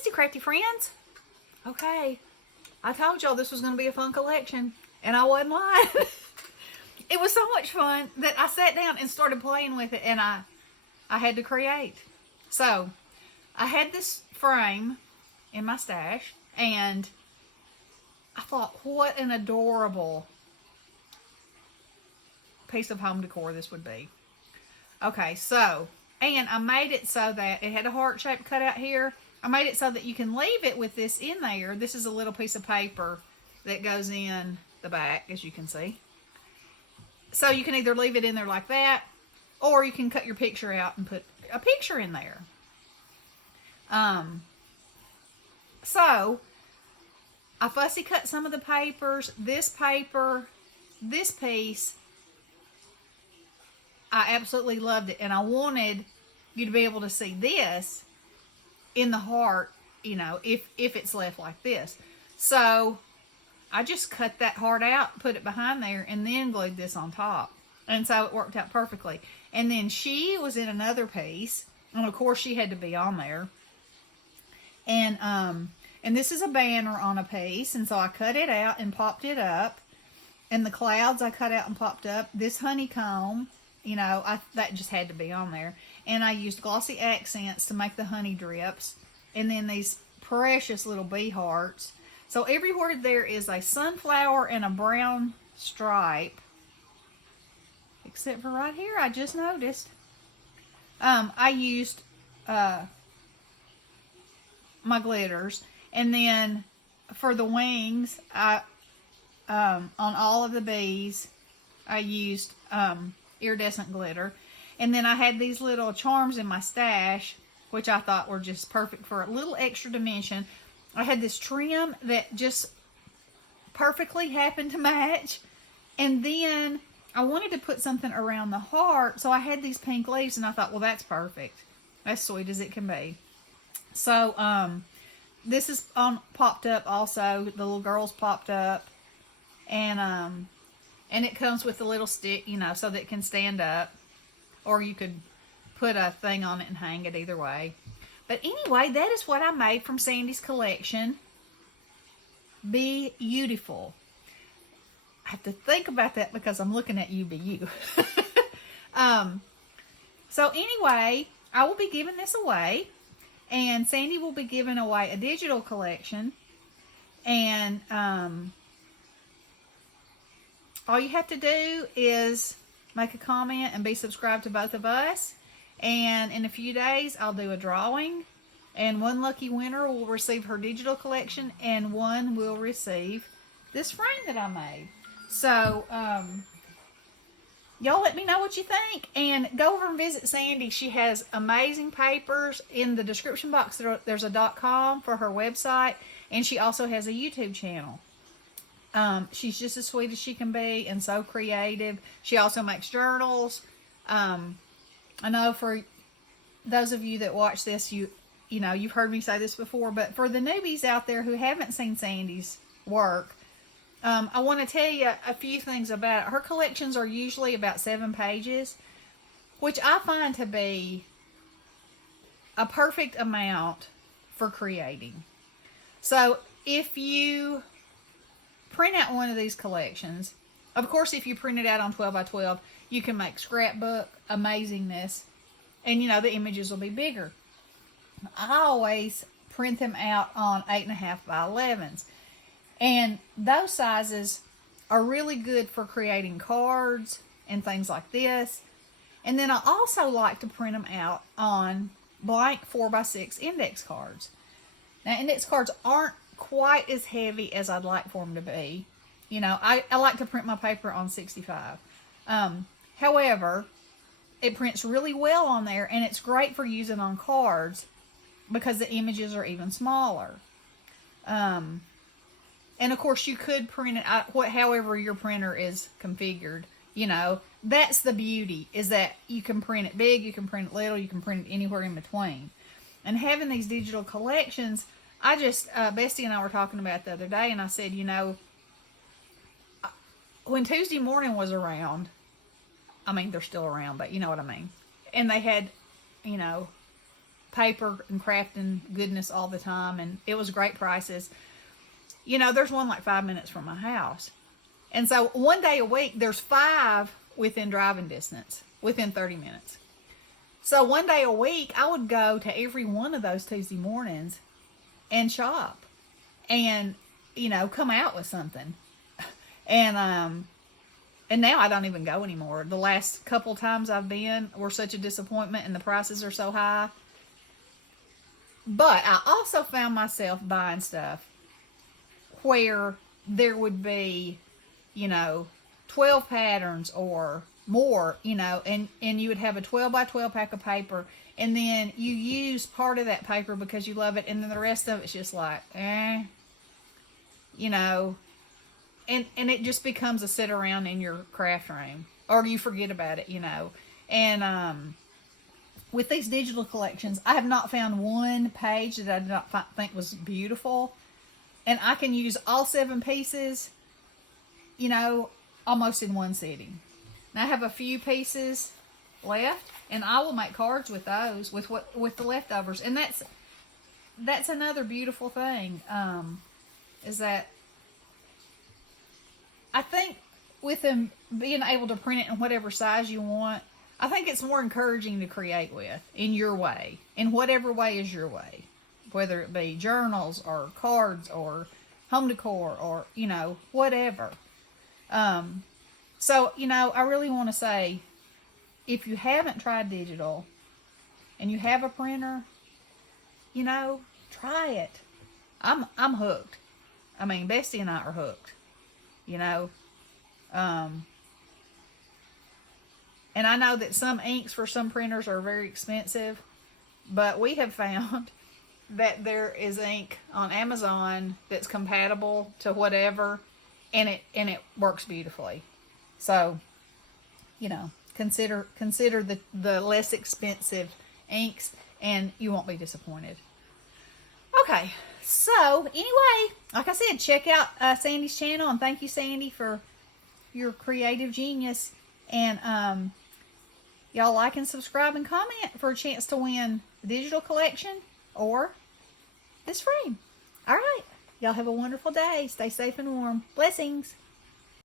Crazy Crafty friends. Okay, I told y'all this was going to be a fun collection, and I wasn't lying. It was so much fun that I sat down and started playing with it, and I had to create. So, I had this frame in my stash, and I thought, what an adorable piece of home decor this would be. Okay, so, and I made it so that it had a heart shape cut out here. I made it so that you can leave it with this in there. This is a little piece of paper that goes in the back, as you can see. So you can either leave it in there like that, or you can cut your picture out and put a picture in there. So I fussy cut some of the papers. This paper, this piece, I absolutely loved it, and I wanted you to be able to see this in the heart, you know, if it's left like this. So I just cut that heart out, put it behind there, and then glued this on top. And so it worked out perfectly. And then she was in another piece, and of course she had to be on there. And this is a banner on a piece, and so I cut it out and popped it up. And the clouds I cut out and popped up. This honeycomb, you know, that just had to be on there. And I used glossy accents to make the honey drips. And then these precious little bee hearts. So everywhere there is a sunflower and a brown stripe. Except for right here, I just noticed. I used my glitters. And then for the wings, on all of the bees, I used iridescent glitter. And then I had these little charms in my stash, which I thought were just perfect for a little extra dimension. I had this trim that just perfectly happened to match. And then I wanted to put something around the heart, so I had these pink leaves, and I thought, well, that's perfect. That's sweet as it can be. So, this is popped up also. The little girls popped up. And it comes with a little stick, you know, so that it can stand up. Or you could put a thing on it and hang it either way. But anyway, that is what I made from Sandy's collection. Bee-utifil. I have to think about that because I'm looking at you, be you. So anyway, I will be giving this away. And Sandy will be giving away a digital collection. And all you have to do is make a comment and be subscribed to both of us. And in a few days, I'll do a drawing. And one lucky winner will receive her digital collection. And one will receive this frame that I made. So, y'all let me know what you think. And go over and visit Sandy. She has amazing papers. In the description box, there's a .com for her website. And she also has a YouTube channel. She's just as sweet as she can be and so creative. She also makes journals. I know for those of you that watch this, you know, you've heard me say this before, but for the newbies out there who haven't seen Sandy's work, I want to tell you a few things about it. Her collections are usually about 7 pages, which I find to be a perfect amount for creating. So if you print out one of these collections, of course, if you print it out on 12 by 12, you can make scrapbook amazingness, and you know, the images will be bigger. I always print them out on 8.5 by 11s. And those sizes are really good for creating cards and things like this. And then I also like to print them out on blank 4x6 index cards. Now, index cards aren't quite as heavy as I'd like for them to be. You know, I like to print my paper on 65. However, it prints really well on there, and it's great for using on cards because the images are even smaller. And of course, you could print it out however your printer is configured. You know, that's the beauty, is that you can print it big, you can print it little, you can print it anywhere in between. And having these digital collections, I just, Bestie and I were talking about it the other day, and I said, you know, when Tuesday morning was around, I mean, they're still around, but you know what I mean. And they had, you know, paper and crafting goodness all the time, and it was great prices. You know, there's one like 5 minutes from my house. And so one day a week, there's 5 within driving distance, within 30 minutes. So one day a week, I would go to every one of those Tuesday mornings and shop and, you know, come out with something. And now I don't even go anymore. The last couple times I've been were such a disappointment, and the prices are so high. But I also found myself buying stuff where there would be, you know, 12 patterns or more, you know, and you would have a 12 by 12 pack of paper, and then you use part of that paper because you love it, and then the rest of it's just like, you know, and it just becomes a sit around in your craft room, or you forget about it, you know. And with these digital collections, I have not found one page that I did not think was beautiful, and I can use all 7 pieces, you know, almost in one sitting. Now I have a few pieces left, and I will make cards with those, with the leftovers. And that's another beautiful thing, is that I think with them being able to print it in whatever size you want, I think it's more encouraging to create with in your way, in whatever way is your way, whether it be journals or cards or home decor or, you know, whatever. So, you know, I really want to say, if you haven't tried digital and you have a printer, you know, try it. I'm hooked. I mean, Bestie and I are hooked, you know. And I know that some inks for some printers are very expensive, but we have found that there is ink on Amazon that's compatible to whatever, and it works beautifully. So, you know, consider the less expensive inks, and you won't be disappointed. Okay, so anyway, like I said, check out Sandy's channel, and thank you, Sandy, for your creative genius. And y'all like and subscribe and comment for a chance to win the digital collection or this frame. All right, y'all have a wonderful day. Stay safe and warm. Blessings.